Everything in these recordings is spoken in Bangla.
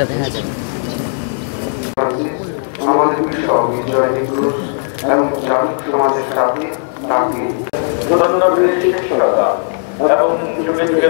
দিকটা দেখা যাবে। আমাদের বিষয় বিজয় নিকুশ এবং জাতিক সমাজের সাথে তাকে এবং যুগে যুগে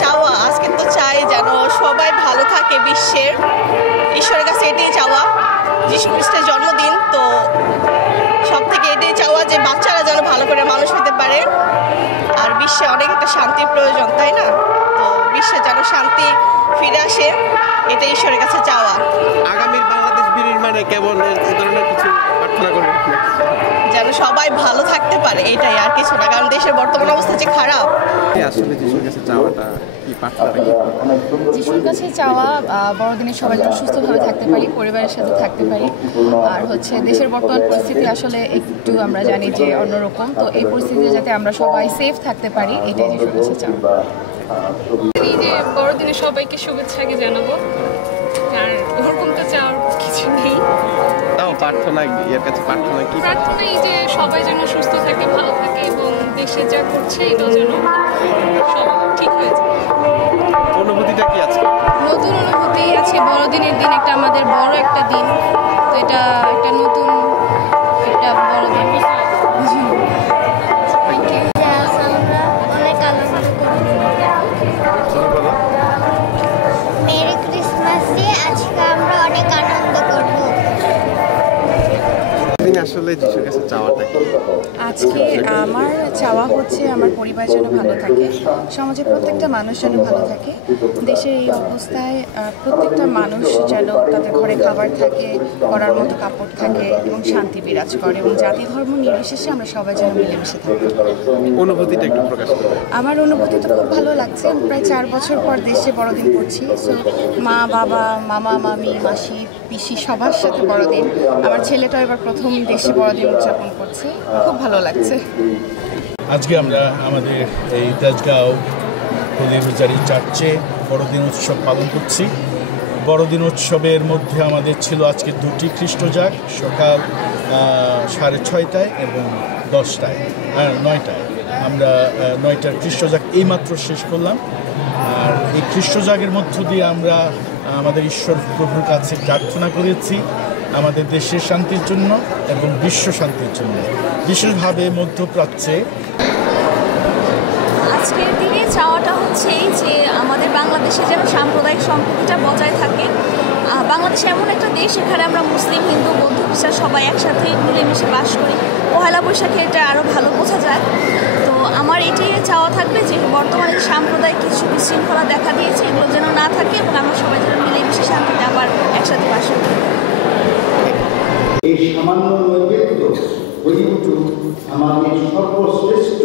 চাওয়া আজকে তো চাই যেন সবাই ভালো থাকে বিশ্বের, ঈশ্বরের কাছে এটাই চাওয়া। যিশু খ্রিস্টের জন্মদিন, তো সব থেকে এটাই চাওয়া যে বাচ্চারা যেন ভালো করে মানুষ হতে পারে। আর বিশ্বে অনেক একটা শান্তির প্রয়োজন, তাই না? তো বিশ্বে যেন শান্তি ফিরে আসে, এটা ঈশ্বরের কাছে চাওয়া। আগামীর বাংলাদেশ বিনির্মাণে কেবল এই ধরনের কিছু প্রার্থনা করবেন, যেন সবাই ভালো থাকতে পারে, এটাই, আর কিছু না। কারণ দেশের বর্তমান অবস্থা যে খারাপ। আসলে যিশুর কাছে চাওয়াটা কি, প্রার্থনাটা কি? যিশুর কাছে চাওয়া বড়দিনে সবাই যেন সুস্থভাবে থাকতে পারি, পরিবারের সাথে থাকতে পারি। আর হচ্ছে দেশের বর্তমান পরিস্থিতি আসলে একটু আমরা জানি যে অন্যরকম, তো এই পরিস্থিতিতে যাতে আমরা সবাই সেফ থাকতে পারি, এটাই যিশুর কাছে চাওয়া। এই যে বড়দিনে সবাইকে শুভেচ্ছা আগে জানাবো, আর ওরকম তো চাওয়ার কিছু নেই। তাও প্রার্থনা, এর কাছে প্রার্থনা কি? প্রার্থনা এই যে সবাই যেন সুস্থ থাকে, ভালো থাকে এবং দেশে যা করছে এটা যেন সব ঠিক হয়ে যায়। অনুভূতিটা কি আছে? নতুন অনুভূতি আছে, বড়দিনের দিন একটা আমাদের বড় একটা দিন, তো এটা একটা নতুন একটা বড় দিন। মেরি ক্রিসমাস দিয়ে আজকে আমরা অনেক আনন্দ করব। আসলে যিশুর কাছে চাওয়াটা কি? আজকে আমার চাওয়া হচ্ছে আমার পরিবার যেন ভালো থাকে, সমাজে প্রত্যেকটা মানুষ যেন ভালো থাকে, দেশের এই অবস্থায় প্রত্যেকটা মানুষ যেন তাদের ঘরে খাবার থাকে, পরার মতো কাপড় থাকে এবং শান্তি বিরাজ করে, এবং জাতি ধর্ম নির্বিশেষে আমরা সবাই যেন মিলেমিশে থাকি। অনুভূতিটা একটু প্রকাশ করবে। আমার অনুভূতি তো খুব ভালো লাগছে। প্রায় 4 বছর পর দেশে বড়দিন করছি, সো মা বাবা, মামা মামি, মাসি পিসি সবার সাথে বড়দিন। আমার ছেলেটা এবার প্রথম দেশে বড়দিন উদযাপন করছে, খুব ভালো লাগছে। আজকে আমরা আমাদের এই তেজগাঁও হোলি রোজারি চার্চে বড়দিন উৎসব পালন করছি। বড়দিন উৎসবের মধ্যে আমাদের ছিল আজকে 2টি খ্রিস্টজাগ, সকাল 6:30টায় এবং 10টায়, 9টায়। আমরা 9টার খ্রিস্টজাগ এইমাত্র শেষ করলাম। আর এই খ্রিস্টজাগের মধ্য দিয়ে আমরা আমাদের ঈশ্বর প্রভুর কাছে প্রার্থনা করেছি আমাদের দেশের শান্তির জন্য এবং বিশ্ব শান্তির জন্য, বিশেষভাবে মধ্যপ্রাচ্যে। আজকের দিনে চাওয়াটা হচ্ছে যে আমাদের বাংলাদেশে যেন সাম্প্রদায়িক সম্প্রীতিটা বজায় থাকে। বাংলাদেশ এমন একটা দেশ, এখানে আমরা মুসলিম, হিন্দু, বৌদ্ধ, খ্রিস্টান সবাই একসাথে মিলেমিশে বাস করি। পহেলা বৈশাখে এটা আরও ভালো বোঝা যায়। তো আমার এটাই চাওয়া থাকবে যে বর্তমানে যে সাম্প্রদায়িক কিছু বিশৃঙ্খলা দেখা দিয়েছে, এগুলো যেন না থাকে এবং আমরা সবাই যেন মিলেমিশে শান্তিতে আবার একসাথে বাস করি। এই সামান্য নৈবেদ্য হয়ে উঠুক আমাদের সর্বশ্রেষ্ঠ